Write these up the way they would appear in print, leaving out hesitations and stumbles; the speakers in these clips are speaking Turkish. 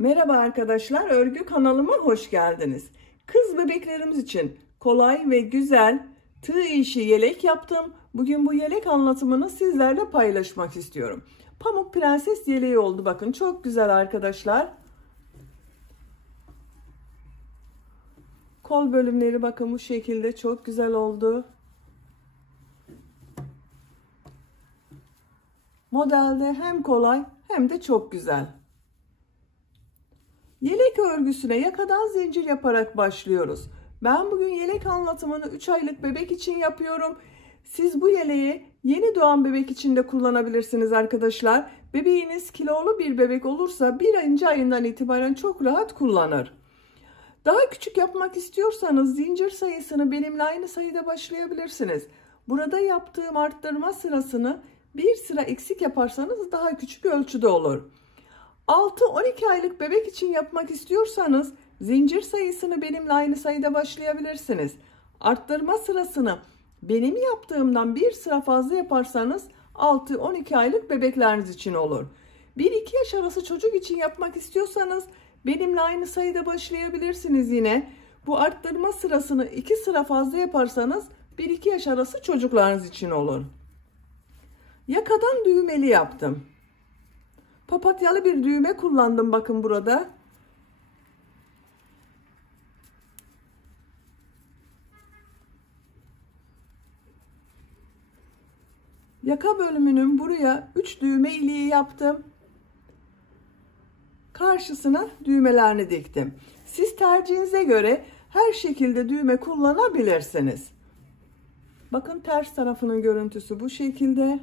Merhaba arkadaşlar, örgü kanalıma hoş geldiniz. Kız bebeklerimiz için kolay ve güzel tığ işi yelek yaptım. Bugün bu yelek anlatımını sizlerle paylaşmak istiyorum. Pamuk Prenses yeleği oldu, bakın çok güzel arkadaşlar. Kol bölümleri bakın bu şekilde çok güzel oldu. Modelde hem kolay hem de çok güzel. Yelek örgüsüne yakadan zincir yaparak başlıyoruz. Ben bugün yelek anlatımını 3 aylık bebek için yapıyorum. Siz bu yeleği yeni doğan bebek için de kullanabilirsiniz arkadaşlar. Bebeğiniz kilolu bir bebek olursa 1. ayından itibaren çok rahat kullanır. Daha küçük yapmak istiyorsanız zincir sayısını benimle aynı sayıda başlayabilirsiniz. Burada yaptığım arttırma sırasını bir sıra eksik yaparsanız daha küçük ölçüde olur. 6-12 aylık bebek için yapmak istiyorsanız zincir sayısını benimle aynı sayıda başlayabilirsiniz. Arttırma sırasını benim yaptığımdan bir sıra fazla yaparsanız 6-12 aylık bebekleriniz için olur. 1-2 yaş arası çocuk için yapmak istiyorsanız benimle aynı sayıda başlayabilirsiniz yine. Bu arttırma sırasını 2 sıra fazla yaparsanız 1-2 yaş arası çocuklarınız için olur. Yakadan düğmeli yaptım. Papatyalı bir düğme kullandım bakın burada. Yaka bölümünün buraya 3 düğme iliği yaptım. Karşısına düğmelerini diktim. Siz tercihinize göre her şekilde düğme kullanabilirsiniz. Bakın ters tarafının görüntüsü bu şekilde.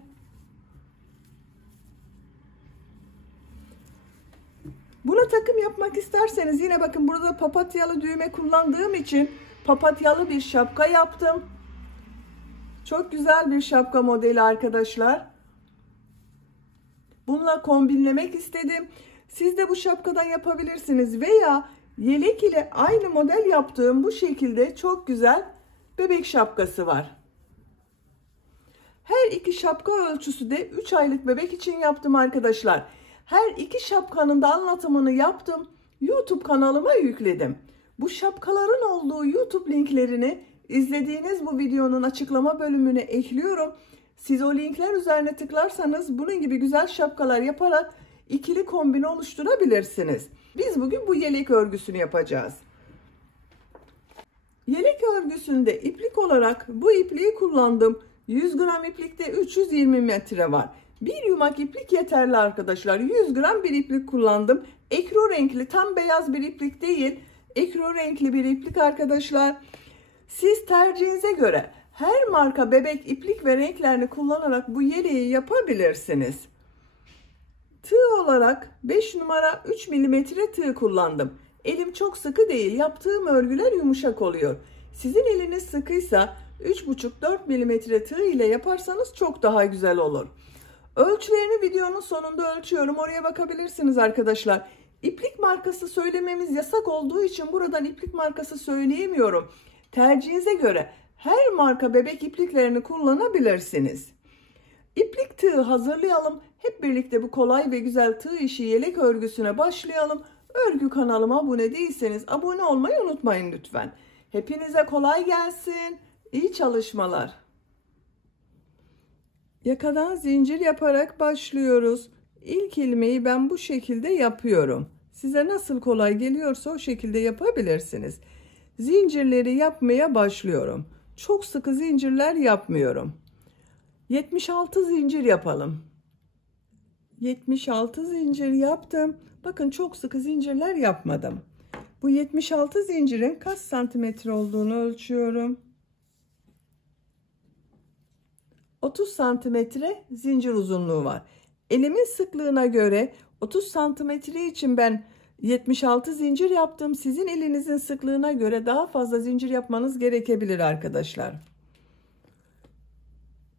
Buna takım yapmak isterseniz yine bakın burada papatyalı düğme kullandığım için papatyalı bir şapka yaptım. Çok güzel bir şapka modeli arkadaşlar. Bununla kombinlemek istedim. Siz de bu şapkadan yapabilirsiniz veya yelek ile aynı model yaptığım bu şekilde çok güzel bebek şapkası var. Her iki şapka ölçüsü de 3 aylık bebek için yaptım arkadaşlar. Her iki şapkanın da anlatımını yaptım. YouTube kanalıma yükledim. Bu şapkaların olduğu YouTube linklerini izlediğiniz bu videonun açıklama bölümüne ekliyorum. Siz o linkler üzerine tıklarsanız bunun gibi güzel şapkalar yaparak ikili kombini oluşturabilirsiniz. Biz bugün bu yelek örgüsünü yapacağız. Yelek örgüsünde iplik olarak bu ipliği kullandım. 100 gram iplikte 320 metre var. Bir yumak iplik yeterli arkadaşlar. 100 gram bir iplik kullandım. Ekru renkli, tam beyaz bir iplik değil. Ekru renkli bir iplik arkadaşlar. Siz tercihinize göre her marka bebek iplik ve renklerini kullanarak bu yeleği yapabilirsiniz. Tığ olarak 5 numara 3 milimetre tığ kullandım. Elim çok sıkı değil. Yaptığım örgüler yumuşak oluyor. Sizin eliniz sıkıysa 3,5-4 milimetre tığ ile yaparsanız çok daha güzel olur. Ölçülerini videonun sonunda ölçüyorum. Oraya bakabilirsiniz arkadaşlar. İplik markası söylememiz yasak olduğu için buradan iplik markası söyleyemiyorum. Tercihinize göre her marka bebek ipliklerini kullanabilirsiniz. İplik tığı hazırlayalım. Hep birlikte bu kolay ve güzel tığ işi yelek örgüsüne başlayalım. Örgü kanalıma abone değilseniz abone olmayı unutmayın lütfen. Hepinize kolay gelsin. İyi çalışmalar. Yakadan zincir yaparak başlıyoruz. İlk ilmeği ben bu şekilde yapıyorum. Size nasıl kolay geliyorsa o şekilde yapabilirsiniz. Zincirleri yapmaya başlıyorum. Çok sıkı zincirler yapmıyorum. 76 zincir yapalım. 76 zincir yaptım. Bakın çok sıkı zincirler yapmadım. Bu 76 zincirin kaç santimetre olduğunu ölçüyorum. 30 santimetre zincir uzunluğu var. Elimin sıklığına göre 30 santimetre için ben 76 zincir yaptım. Sizin elinizin sıklığına göre daha fazla zincir yapmanız gerekebilir arkadaşlar.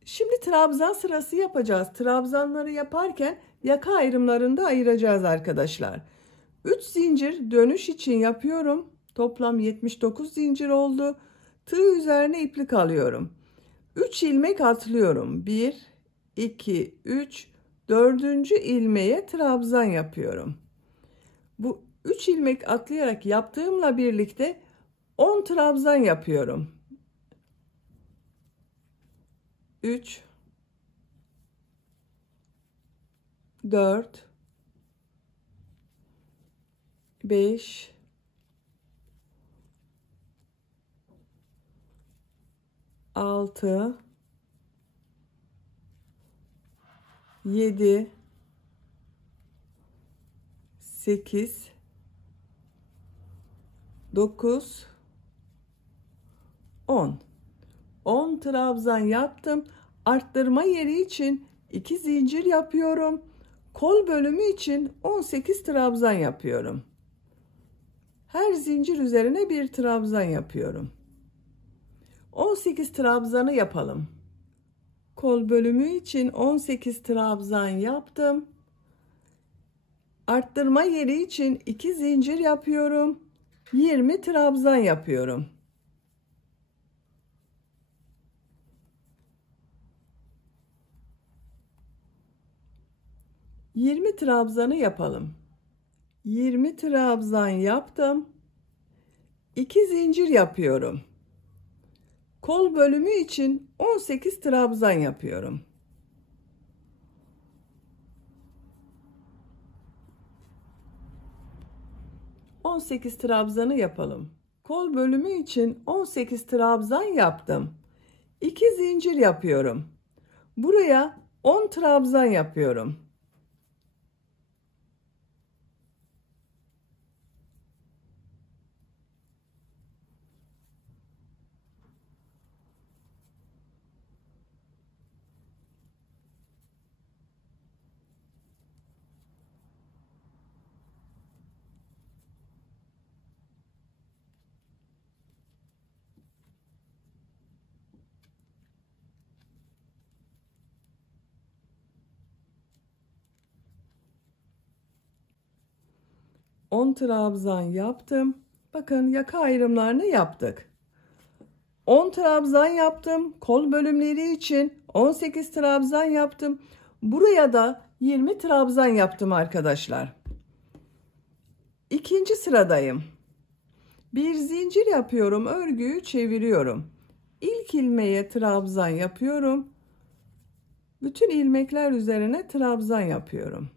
Şimdi trabzan sırası yapacağız. Trabzanları yaparken yaka ayrımlarını da ayıracağız arkadaşlar. 3 zincir dönüş için yapıyorum. Toplam 79 zincir oldu. Tığ üzerine iplik alıyorum. 3 ilmek atlıyorum. 1, 2, 3, 4. ilmeğe trabzan yapıyorum. Bu 3 ilmek atlayarak yaptığımla birlikte 10 trabzan yapıyorum. 3 4 5 6 7 8 9 10 trabzan yaptım. Arttırma yeri için 2 zincir yapıyorum. Kol bölümü için 18 trabzan yapıyorum. Her zincir üzerine bir trabzan yapıyorum. 18 trabzanı yapalım. Kol bölümü için 18 trabzan yaptım. Arttırma yeri için 2 zincir yapıyorum. 20 trabzan yapıyorum. Yirmi trabzanı yapalım. 20 trabzan yaptım. 2 zincir yapıyorum. Kol bölümü için 18 trabzan yapıyorum. On sekiz trabzanı yapalım. Kol bölümü için 18 trabzan yaptım. 2 zincir yapıyorum. Buraya 10 trabzan yapıyorum. On trabzan yaptım. Bakın yaka ayrımlarını yaptık. 10 trabzan yaptım. Kol bölümleri için 18 trabzan yaptım. Buraya da 20 trabzan yaptım arkadaşlar. İkinci sıradayım. Bir zincir yapıyorum. Örgüyü çeviriyorum. İlk ilmeğe trabzan yapıyorum. Bütün ilmekler üzerine trabzan yapıyorum.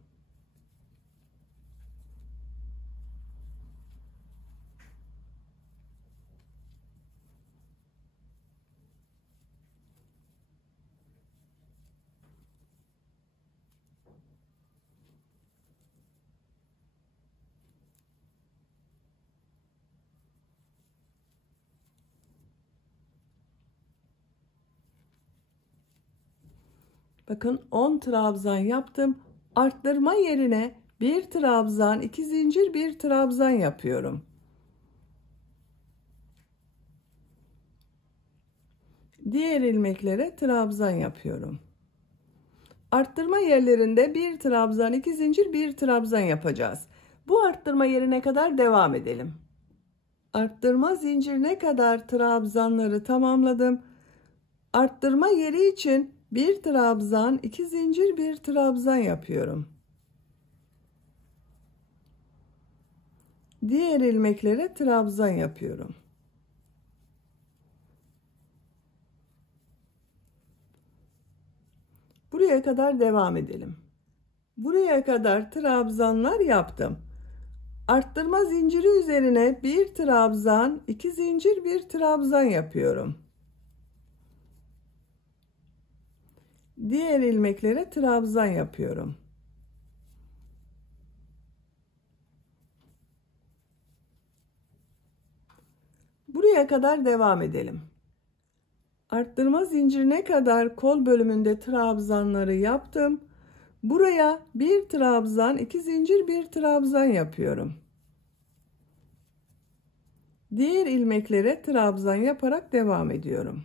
Bakın 10 trabzan yaptım. Arttırma yerine bir trabzan, 2 zincir, bir trabzan yapıyorum. Diğer ilmeklere trabzan yapıyorum. Arttırma yerlerinde bir trabzan, 2 zincir, bir trabzan yapacağız. Bu arttırma yerine kadar devam edelim. Arttırma zincirine kadar trabzanları tamamladım. Arttırma yeri için bir trabzan, 2 zincir, bir trabzan yapıyorum. Diğer ilmeklere trabzan yapıyorum. Buraya kadar devam edelim. Buraya kadar trabzanlar yaptım. Arttırma zinciri üzerine bir trabzan, 2 zincir, bir trabzan yapıyorum. Diğer ilmeklere trabzan yapıyorum. Buraya kadar devam edelim. Arttırma zincirine kadar kol bölümünde trabzanları yaptım. Buraya bir trabzan, 2 zincir, bir trabzan yapıyorum. Diğer ilmeklere trabzan yaparak devam ediyorum.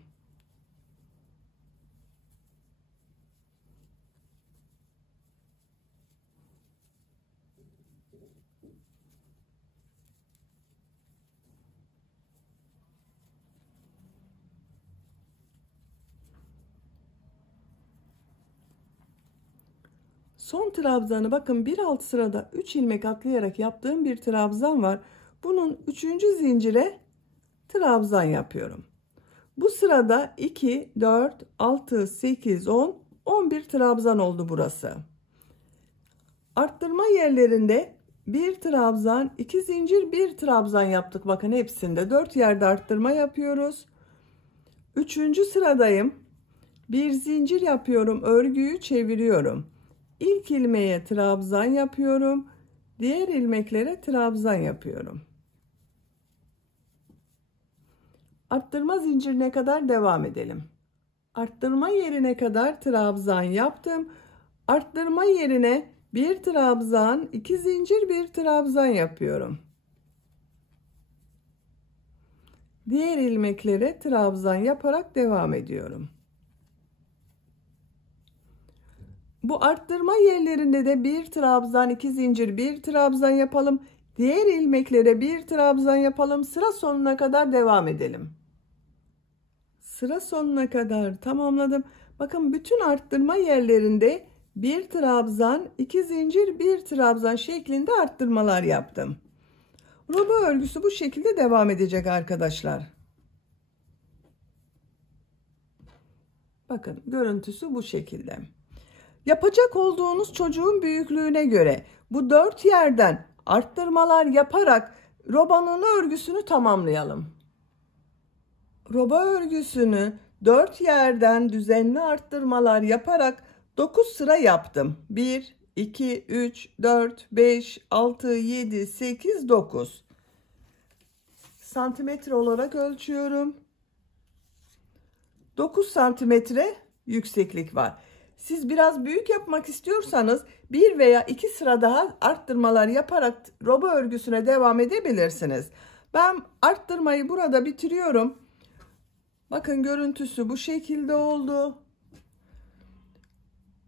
Son trabzanı bakın bir alt sırada 3 ilmek atlayarak yaptığım bir trabzan var. Bunun 3. zincire trabzan yapıyorum. Bu sırada 2, 4, 6, 8, 10, 11 trabzan oldu burası. Arttırma yerlerinde bir trabzan, 2 zincir, bir trabzan yaptık. Bakın hepsinde 4 yerde arttırma yapıyoruz. 3. sıradayım. Bir zincir yapıyorum, örgüyü çeviriyorum. İlk ilmeğe trabzan yapıyorum. Diğer ilmeklere trabzan yapıyorum. Arttırma zincirine kadar devam edelim. Arttırma yerine kadar trabzan yaptım. Arttırma yerine bir trabzan, 2 zincir, bir trabzan yapıyorum. Diğer ilmeklere trabzan yaparak devam ediyorum. Bu arttırma yerlerinde de bir trabzan, 2 zincir, bir trabzan yapalım. Diğer ilmeklere bir trabzan yapalım. Sıra sonuna kadar devam edelim. Sıra sonuna kadar tamamladım. Bakın bütün arttırma yerlerinde bir trabzan, 2 zincir, bir trabzan şeklinde arttırmalar yaptım. Roba örgüsü bu şekilde devam edecek arkadaşlar. Bakın görüntüsü bu şekilde. Yapacak olduğunuz çocuğun büyüklüğüne göre bu 4 yerden arttırmalar yaparak robanın örgüsünü tamamlayalım. Roba örgüsünü 4 yerden düzenli arttırmalar yaparak 9 sıra yaptım. 1, 2, 3, 4, 5, 6, 7, 8, 9. Santimetre olarak ölçüyorum. 9 santimetre yükseklik var. Siz biraz büyük yapmak istiyorsanız 1 veya 2 sıra daha arttırmalar yaparak roba örgüsüne devam edebilirsiniz. Ben arttırmayı burada bitiriyorum. Bakın görüntüsü bu şekilde oldu.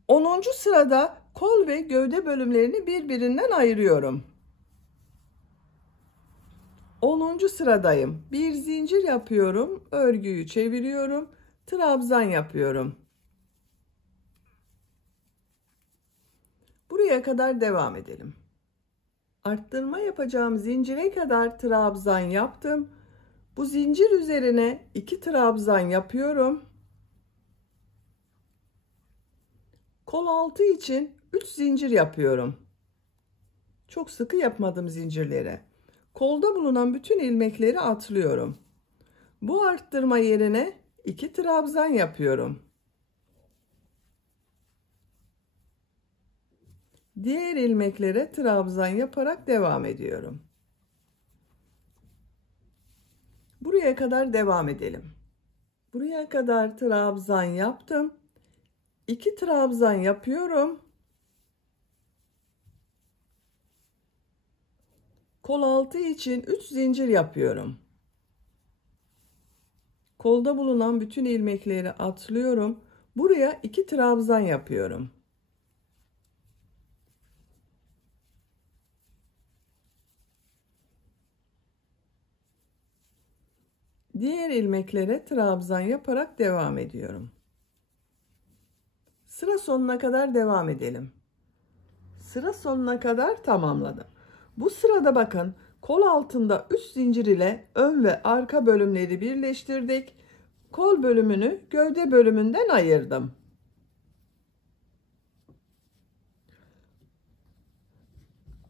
10. sırada kol ve gövde bölümlerini birbirinden ayırıyorum. 10. sıradayım. Bir zincir yapıyorum, örgüyü çeviriyorum, trabzan yapıyorum. Buraya kadar devam edelim. Arttırma yapacağım zincire kadar trabzan yaptım. Bu zincir üzerine 2 trabzan yapıyorum. Kol altı için 3 zincir yapıyorum. Çok sıkı yapmadım zincirleri. Kolda bulunan bütün ilmekleri atlıyorum. Bu arttırma yerine 2 trabzan yapıyorum. Diğer ilmeklere trabzan yaparak devam ediyorum. Buraya kadar devam edelim. Buraya kadar trabzan yaptım. 2 trabzan yapıyorum. Kol altı için 3 zincir yapıyorum. Kolda bulunan bütün ilmekleri atlıyorum. Buraya 2 trabzan yapıyorum. Diğer ilmeklere trabzan yaparak devam ediyorum. Sıra sonuna kadar devam edelim. Sıra sonuna kadar tamamladım. Bu sırada bakın kol altında 3 zincir ile ön ve arka bölümleri birleştirdik. Kol bölümünü gövde bölümünden ayırdım.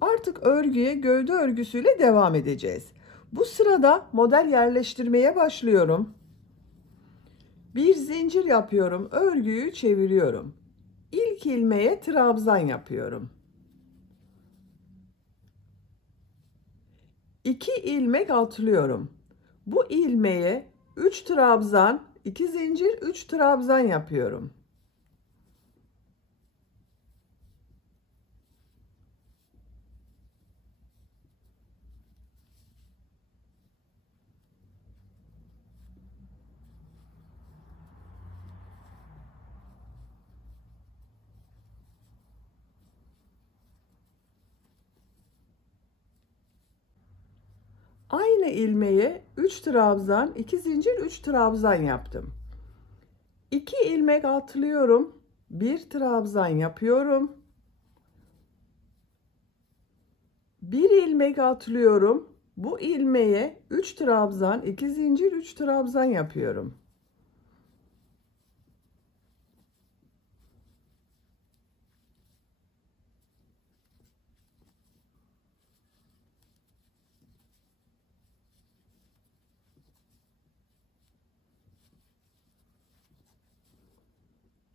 Artık örgüye gövde örgüsüyle devam edeceğiz. Bu sırada model yerleştirmeye başlıyorum. Bir zincir yapıyorum, örgüyü çeviriyorum. İlk ilmeğe trabzan yapıyorum. 2 ilmek atlıyorum. Bu ilmeğe 3 trabzan, 2 zincir, 3 trabzan yapıyorum. Aynı ilmeğe 3 trabzan, 2 zincir, 3 trabzan yaptım. 2 ilmek atlıyorum. 1 trabzan yapıyorum. Bir ilmek atlıyorum. Bu ilmeğe 3 trabzan, 2 zincir, 3 trabzan yapıyorum.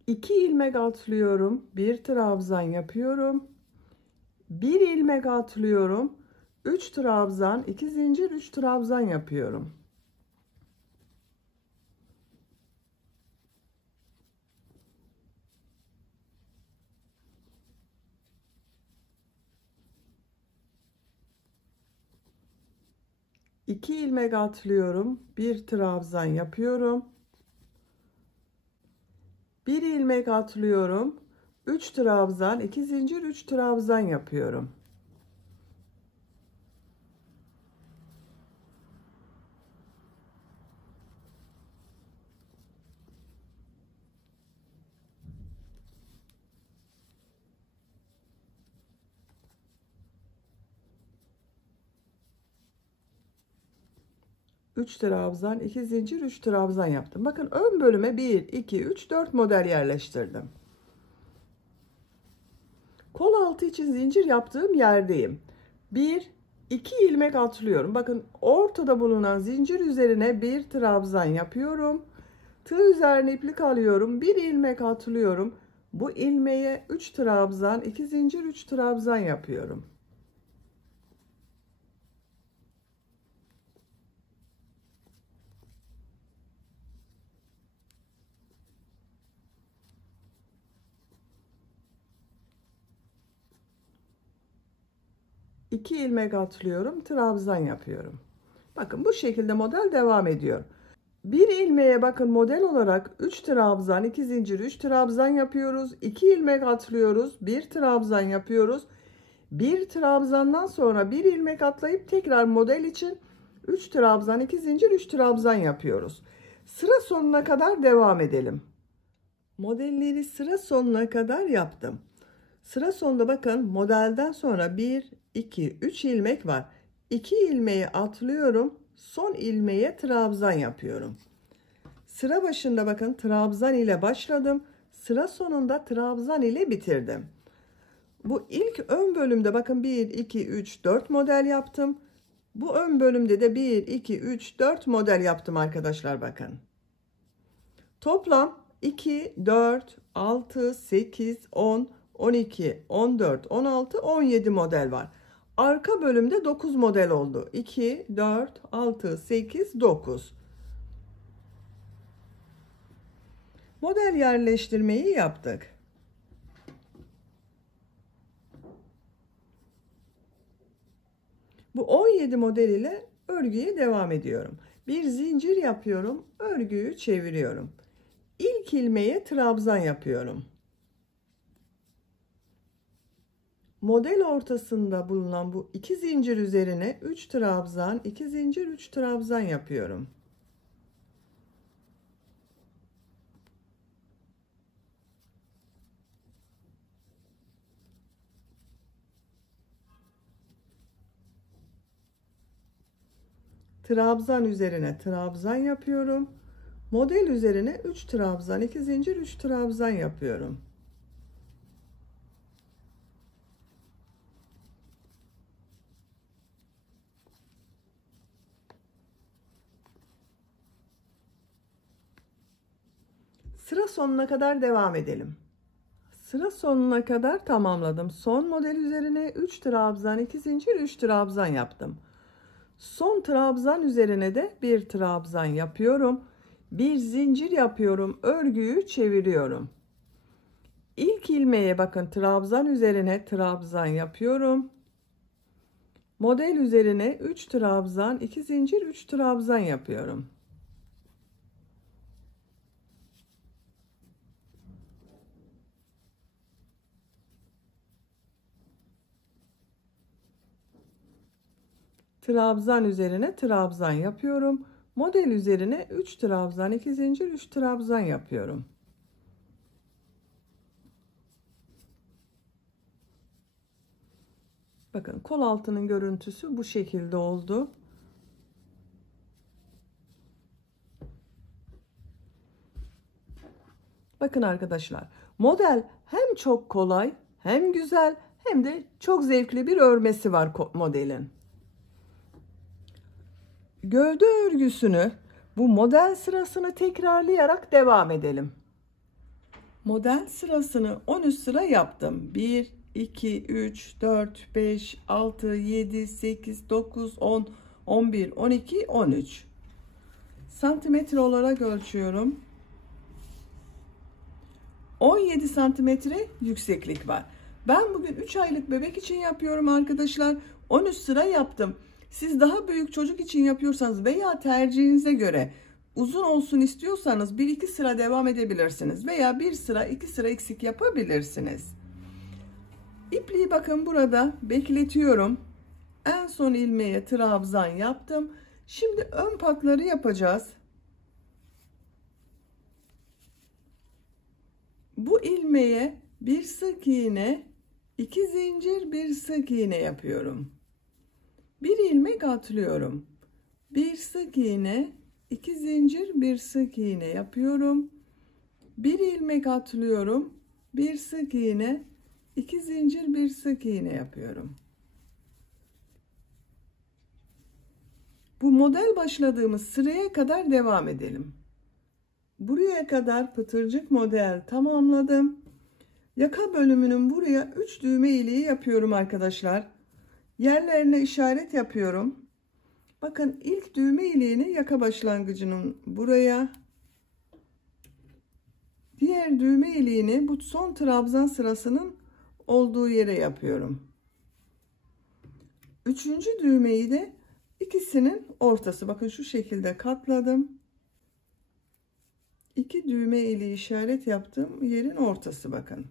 İki ilmek atlıyorum. Bir trabzan yapıyorum. Bir ilmek atlıyorum. 3 trabzan, 2 zincir, 3 trabzan yapıyorum. İki ilmek atlıyorum. Bir trabzan yapıyorum. Bir ilmek atlıyorum. 3 trabzan, 2 zincir, 3 trabzan yapıyorum. Üç trabzan, 2 zincir, 3 trabzan yaptım. Bakın ön bölüme 1, 2, 3, 4 model yerleştirdim. Kol altı için zincir yaptığım yerdeyim. 1, 2 ilmek atlıyorum. Bakın ortada bulunan zincir üzerine bir trabzan yapıyorum. Tığ üzerine iplik alıyorum. Bir ilmek atlıyorum. Bu ilmeğe 3 trabzan, 2 zincir, 3 trabzan yapıyorum. İki ilmek atlıyorum, trabzan yapıyorum. Bakın bu şekilde model devam ediyor. Bir ilmeğe bakın model olarak 3 trabzan, 2 zincir, 3 trabzan yapıyoruz. 2 ilmek atlıyoruz, 1 trabzan yapıyoruz. Bir trabzandan sonra bir ilmek atlayıp tekrar model için 3 trabzan, 2 zincir, 3 trabzan yapıyoruz. Sıra sonuna kadar devam edelim. Modelleri sıra sonuna kadar yaptım. Sıra sonunda bakın modelden sonra 1, 2, 3 ilmek var. 2 ilmeği atlıyorum. Son ilmeğe trabzan yapıyorum. Sıra başında bakın trabzan ile başladım. Sıra sonunda trabzan ile bitirdim. Bu ilk ön bölümde bakın 1, 2, 3, 4 model yaptım. Bu ön bölümde de 1, 2, 3, 4 model yaptım arkadaşlar bakın. Toplam 2, 4, 6, 8, 10, 12, 14, 16, 17 model var. Arka bölümde 9 model oldu. 2, 4, 6, 8, 9. Model yerleştirmeyi yaptık. Bu 17 model ile örgüye devam ediyorum. Bir zincir yapıyorum, örgüyü çeviriyorum. İlk ilmeğe trabzan yapıyorum. Model ortasında bulunan bu iki zincir üzerine 3 trabzan, 2 zincir, 3 trabzan yapıyorum. Trabzan üzerine trabzan yapıyorum. Model üzerine 3 trabzan, 2 zincir, 3 trabzan yapıyorum. Sıra sonuna kadar devam edelim. Sıra sonuna kadar tamamladım. Son model üzerine 3 trabzan, 2 zincir, 3 trabzan yaptım. Son trabzan üzerine de bir trabzan yapıyorum. Bir zincir yapıyorum. Örgüyü çeviriyorum. İlk ilmeğe bakın trabzan üzerine trabzan yapıyorum. Model üzerine 3 trabzan, 2 zincir, 3 trabzan yapıyorum. Trabzan üzerine trabzan yapıyorum. Model üzerine 3 trabzan, 2 zincir, 3 trabzan yapıyorum. Bakın kol altının görüntüsü bu şekilde oldu. Bakın arkadaşlar, model hem çok kolay, hem güzel, hem de çok zevkli bir örmesi var modelin. Gövde örgüsünü bu model sırasını tekrarlayarak devam edelim. Model sırasını 13 sıra yaptım. 1, 2, 3, 4, 5, 6, 7, 8, 9, 10, 11, 12, 13. Santimetre olarak ölçüyorum. 17 santimetre yükseklik var. Ben bugün 3 aylık bebek için yapıyorum arkadaşlar. 13 sıra yaptım. Siz daha büyük çocuk için yapıyorsanız veya tercihinize göre uzun olsun istiyorsanız 1-2 sıra devam edebilirsiniz. Veya 1 sıra 2 sıra eksik yapabilirsiniz. İpliği bakın burada bekletiyorum. En son ilmeğe trabzan yaptım. Şimdi ön patları yapacağız. Bu ilmeğe bir sık iğne, 2 zincir, bir sık iğne yapıyorum. Bir ilmek atlıyorum. Bir sık iğne, 2 zincir, bir sık iğne yapıyorum. Bir ilmek atlıyorum. Bir sık iğne, 2 zincir, bir sık iğne yapıyorum. Bu model başladığımız sıraya kadar devam edelim. Buraya kadar pıtırcık model tamamladım. Yaka bölümünün buraya 3 düğme iliği yapıyorum arkadaşlar. Yerlerine işaret yapıyorum. Bakın ilk düğme iliğini yaka başlangıcının buraya, diğer düğme iliğini bu son trabzan sırasının olduğu yere yapıyorum. Üçüncü düğmeyi de ikisinin ortası. Bakın şu şekilde katladım. 2 düğme ile işaret yaptığım yerin ortası bakın.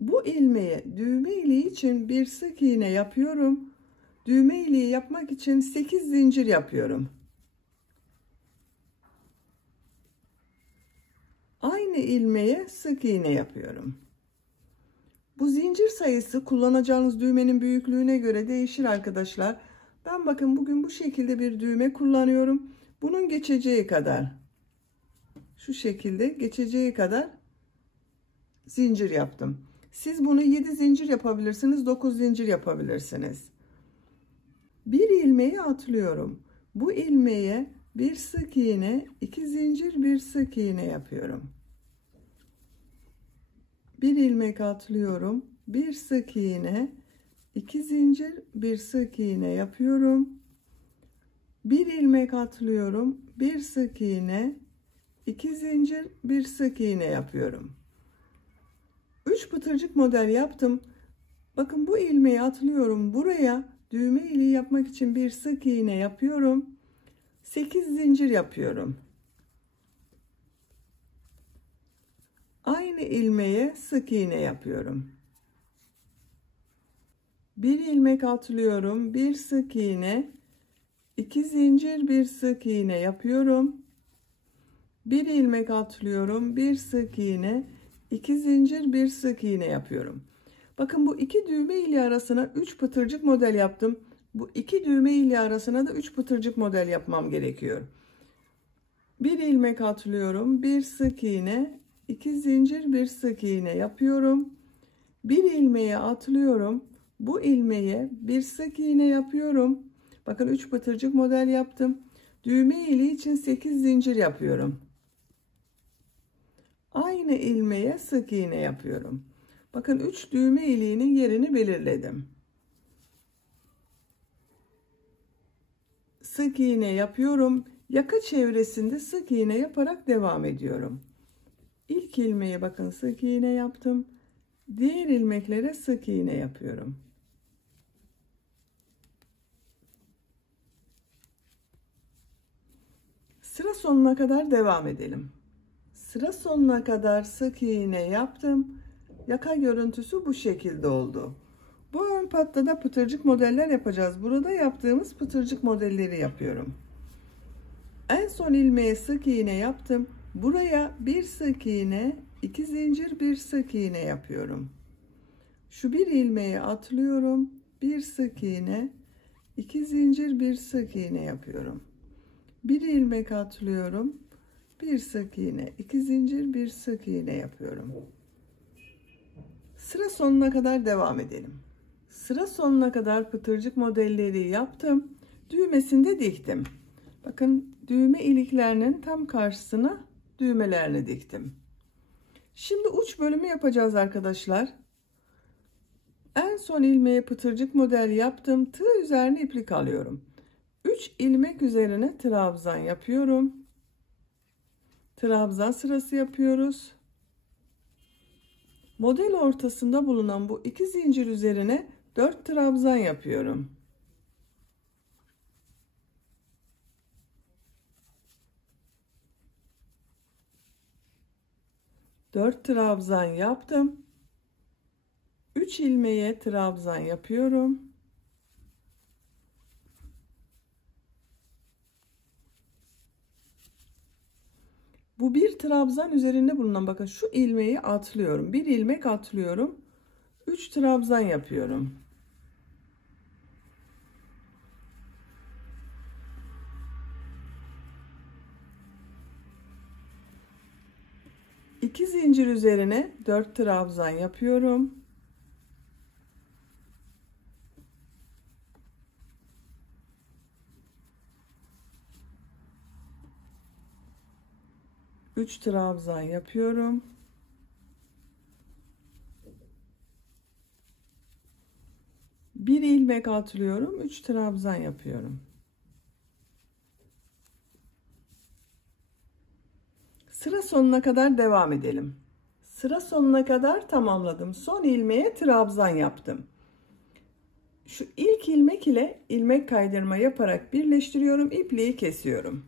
Bu ilmeğe düğme iliği için bir sık iğne yapıyorum. Düğme iliği yapmak için 8 zincir yapıyorum. Aynı ilmeğe sık iğne yapıyorum. Bu zincir sayısı kullanacağınız düğmenin büyüklüğüne göre değişir arkadaşlar. Ben bakın bugün bu şekilde bir düğme kullanıyorum. Bunun geçeceği kadar, şu şekilde geçeceği kadar zincir yaptım. Siz bunu 7 zincir yapabilirsiniz, 9 zincir yapabilirsiniz. Bir ilmeği atlıyorum. Bu ilmeğe bir sık iğne, 2 zincir, bir sık iğne yapıyorum. Bir ilmek atlıyorum. Bir sık iğne, 2 zincir, bir sık iğne yapıyorum. Bir ilmek atlıyorum. Bir sık iğne, 2 zincir, bir sık iğne yapıyorum. 3 pıtırcık model yaptım. Bakın bu ilmeği atlıyorum. Buraya düğme iliği yapmak için bir sık iğne yapıyorum. 8 zincir yapıyorum. Aynı ilmeğe sık iğne yapıyorum. Bir ilmek atlıyorum. Bir sık iğne, 2 zincir, bir sık iğne yapıyorum. Bir ilmek atlıyorum. Bir sık iğne, 2 zincir, bir sık iğne yapıyorum. Bakın bu iki düğme iliği arasına 3 pıtırcık model yaptım. Bu iki düğme iliği arasına da 3 pıtırcık model yapmam gerekiyor. Bir ilmek atlıyorum. Bir sık iğne, 2 zincir, bir sık iğne yapıyorum. Bir ilmeğe atlıyorum. Bu ilmeğe bir sık iğne yapıyorum. Bakın 3 pıtırcık model yaptım. Düğme iliği için 8 zincir yapıyorum. Aynı ilmeğe sık iğne yapıyorum. Bakın 3 düğme iliğinin yerini belirledim. Sık iğne yapıyorum. Yaka çevresinde sık iğne yaparak devam ediyorum. İlk ilmeğe bakın sık iğne yaptım. Diğer ilmeklere sık iğne yapıyorum. Sıra sonuna kadar devam edelim. Sıra sonuna kadar sık iğne yaptım. Yaka görüntüsü bu şekilde oldu. Bu ön patta da pıtırcık modeller yapacağız. Burada yaptığımız pıtırcık modelleri yapıyorum. En son ilmeğe sık iğne yaptım. Buraya bir sık iğne, 2 zincir, bir sık iğne yapıyorum. Şu bir ilmeği atlıyorum, bir sık iğne, 2 zincir, bir sık iğne yapıyorum. Bir ilmek atlıyorum, bir sık iğne, 2 zincir, bir sık iğne yapıyorum. Sıra sonuna kadar devam edelim. Sıra sonuna kadar pıtırcık modelleri yaptım. Düğmesini de diktim. Bakın, düğme iliklerinin tam karşısına düğmelerini diktim. Şimdi uç bölümü yapacağız arkadaşlar. En son ilmeğe pıtırcık model yaptım. Tığ üzerine iplik alıyorum. 3 ilmek üzerine trabzan yapıyorum. Trabzan sırası yapıyoruz. Model ortasında bulunan bu 2 zincir üzerine 4 trabzan yapıyorum. Dört trabzan yaptım. 3 ilmeğe trabzan yapıyorum. Bu bir trabzan üzerinde bulunan, bakın şu ilmeği atlıyorum. Bir ilmek atlıyorum. 3 trabzan yapıyorum. İki zincir üzerine 4 trabzan yapıyorum. Üç trabzan yapıyorum. Bir ilmek atlıyorum. 3 trabzan yapıyorum. Sıra sonuna kadar devam edelim. Sıra sonuna kadar tamamladım. Son ilmeğe trabzan yaptım. Şu ilk ilmek ile ilmek kaydırma yaparak birleştiriyorum. İpliği kesiyorum.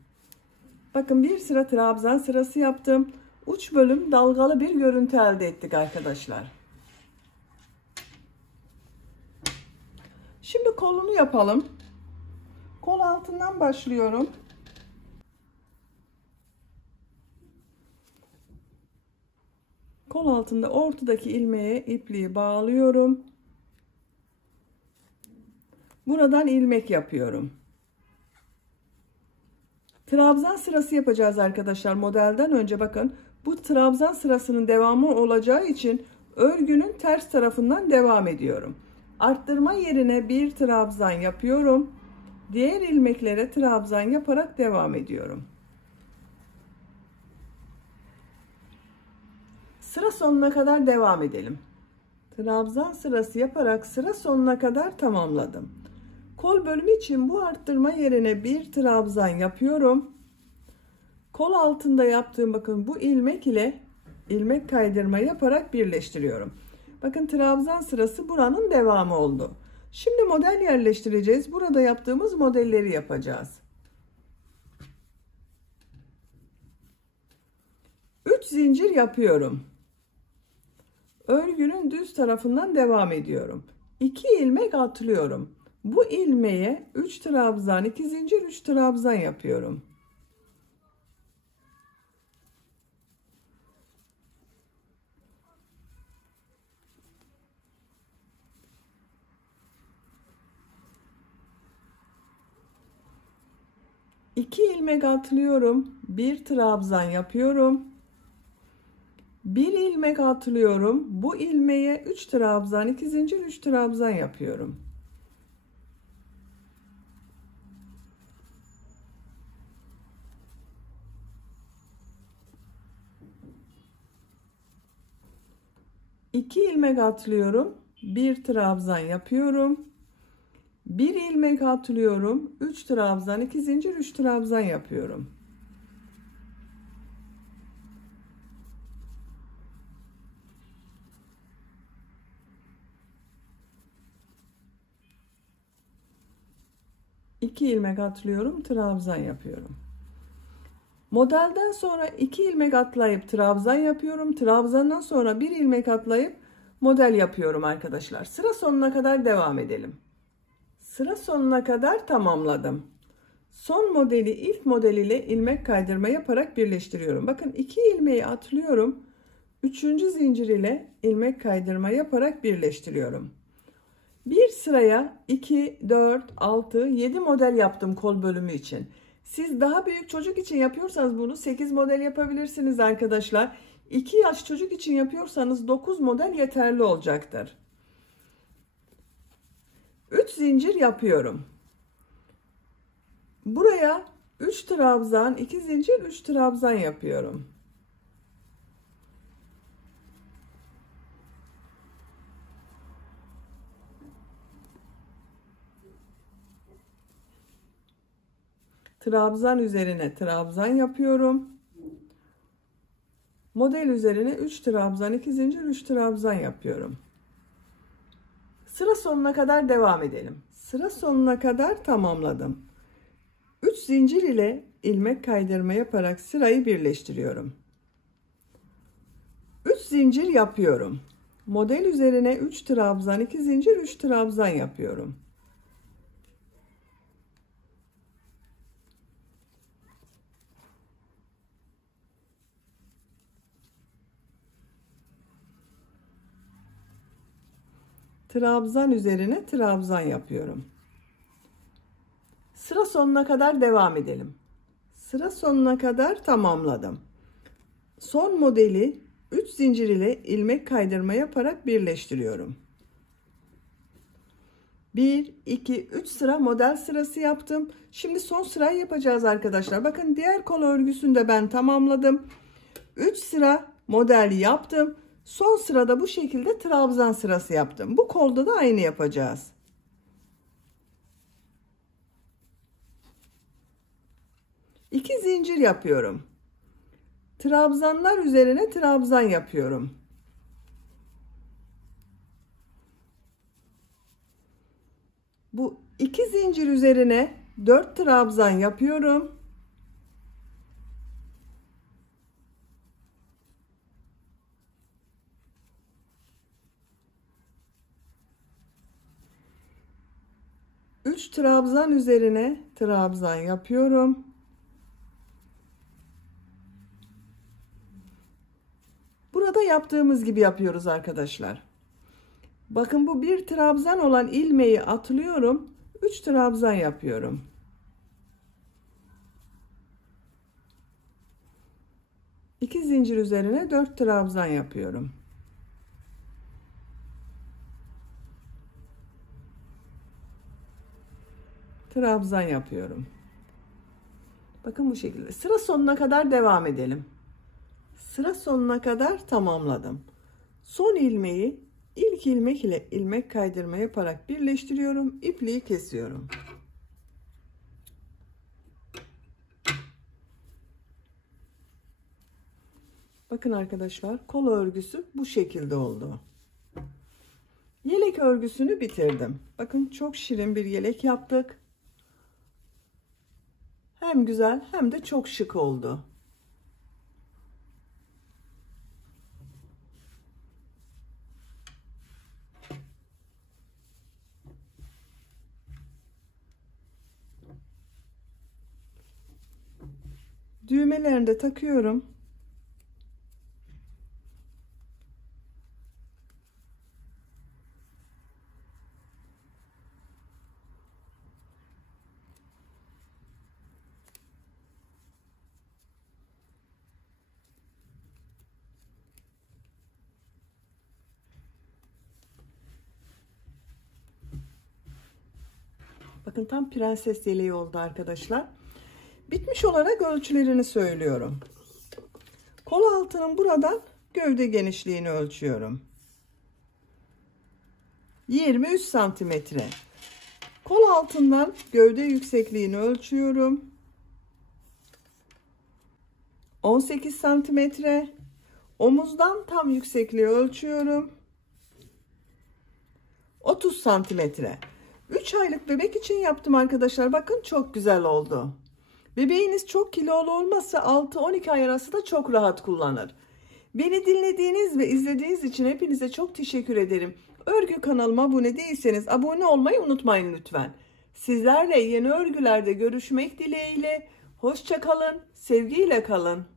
Bakın, bir sıra trabzan sırası yaptım. Uç bölüm dalgalı bir görüntü elde ettik arkadaşlar. Şimdi kolunu yapalım. Kol altından başlıyorum. Kol altında ortadaki ilmeğe ipliği bağlıyorum. Buradan ilmek yapıyorum. Trabzan sırası yapacağız arkadaşlar modelden önce. Bakın, bu trabzan sırasının devamı olacağı için örgünün ters tarafından devam ediyorum. Arttırma yerine bir trabzan yapıyorum. Diğer ilmeklere trabzan yaparak devam ediyorum. Sıra sonuna kadar devam edelim. Trabzan sırası yaparak sıra sonuna kadar tamamladım. Kol bölümü için bu arttırma yerine bir trabzan yapıyorum. Kol altında yaptığım, bakın, bu ilmek ile ilmek kaydırma yaparak birleştiriyorum. Bakın, trabzan sırası buranın devamı oldu. Şimdi model yerleştireceğiz. Burada yaptığımız modelleri yapacağız. 3 zincir yapıyorum. Örgünün düz tarafından devam ediyorum. 2 ilmek atlıyorum. Bu ilmeğe 3 trabzan, 2 zincir, 3 trabzan yapıyorum. İki ilmek atlıyorum. Bir trabzan yapıyorum. Bir ilmek atlıyorum. Bu ilmeğe 3 trabzan, 2 zincir, 3 trabzan yapıyorum. İki ilmek atlıyorum. Bir trabzan yapıyorum. Bir ilmek atlıyorum. 3 trabzan, 2 zincir, 3 trabzan yapıyorum. İki ilmek atlıyorum, trabzan yapıyorum. Modelden sonra 2 ilmek atlayıp trabzan yapıyorum. Trabzandan sonra 1 ilmek atlayıp model yapıyorum arkadaşlar. Sıra sonuna kadar devam edelim. Sıra sonuna kadar tamamladım. Son modeli ilk model ile ilmek kaydırma yaparak birleştiriyorum. Bakın 2 ilmeği atlıyorum. 3. zincir ile ilmek kaydırma yaparak birleştiriyorum. Bir sıraya 2, 4, 6, 7 model yaptım kol bölümü için. Siz daha büyük çocuk için yapıyorsanız bunu 8 model yapabilirsiniz arkadaşlar. 2 yaş çocuk için yapıyorsanız 9 model yeterli olacaktır. 3 zincir yapıyorum. Buraya 3 trabzan, 2 zincir, 3 trabzan yapıyorum. Trabzan üzerine trabzan yapıyorum. Model üzerine 3 trabzan, 2 zincir, 3 trabzan yapıyorum. Sıra sonuna kadar devam edelim. Sıra sonuna kadar tamamladım. 3 zincir ile ilmek kaydırma yaparak sırayı birleştiriyorum. 3 zincir yapıyorum. Model üzerine 3 trabzan, 2 zincir, 3 trabzan yapıyorum. Trabzan üzerine trabzan yapıyorum. Sıra sonuna kadar devam edelim. Sıra sonuna kadar tamamladım. Son modeli 3 zincir ile ilmek kaydırma yaparak birleştiriyorum. 1, 2, 3 sıra model sırası yaptım. Şimdi son sırayı yapacağız arkadaşlar. Bakın diğer kol örgüsünü de ben tamamladım. 3 sıra model yaptım. Son sırada bu şekilde trabzan sırası yaptım. Bu kolda da aynı yapacağız. İki zincir yapıyorum. Trabzanlar üzerine trabzan yapıyorum. Bu iki zincir üzerine 4 trabzan yapıyorum. Üç trabzan üzerine trabzan yapıyorum. Burada yaptığımız gibi yapıyoruz arkadaşlar. Bakın bu bir trabzan olan ilmeği atlıyorum. 3 trabzan yapıyorum. İki zincir üzerine 4 trabzan yapıyorum. Trabzan yapıyorum. Bakın bu şekilde. Sıra sonuna kadar devam edelim. Sıra sonuna kadar tamamladım. Son ilmeği ilk ilmek ile ilmek kaydırma yaparak birleştiriyorum. İpliği kesiyorum. Bakın arkadaşlar, kol örgüsü bu şekilde oldu. Yelek örgüsünü bitirdim. Bakın çok şirin bir yelek yaptık. Hem güzel hem de çok şık oldu. Düğmelerini de takıyorum. Bakın tam prenses yeleği oldu arkadaşlar. Bitmiş olarak ölçülerini söylüyorum. Kol altının buradan gövde genişliğini ölçüyorum. 23 santimetre. Kol altından gövde yüksekliğini ölçüyorum. 18 santimetre. Omuzdan tam yüksekliği ölçüyorum. 30 santimetre. 3 aylık bebek için yaptım arkadaşlar. Bakın çok güzel oldu. Bebeğiniz çok kilolu olmazsa 6-12 ay arası da çok rahat kullanır. Beni dinlediğiniz ve izlediğiniz için hepinize çok teşekkür ederim. Örgü kanalıma abone değilseniz abone olmayı unutmayın lütfen. Sizlerle yeni örgülerde görüşmek dileğiyle. Hoşça kalın, sevgiyle kalın.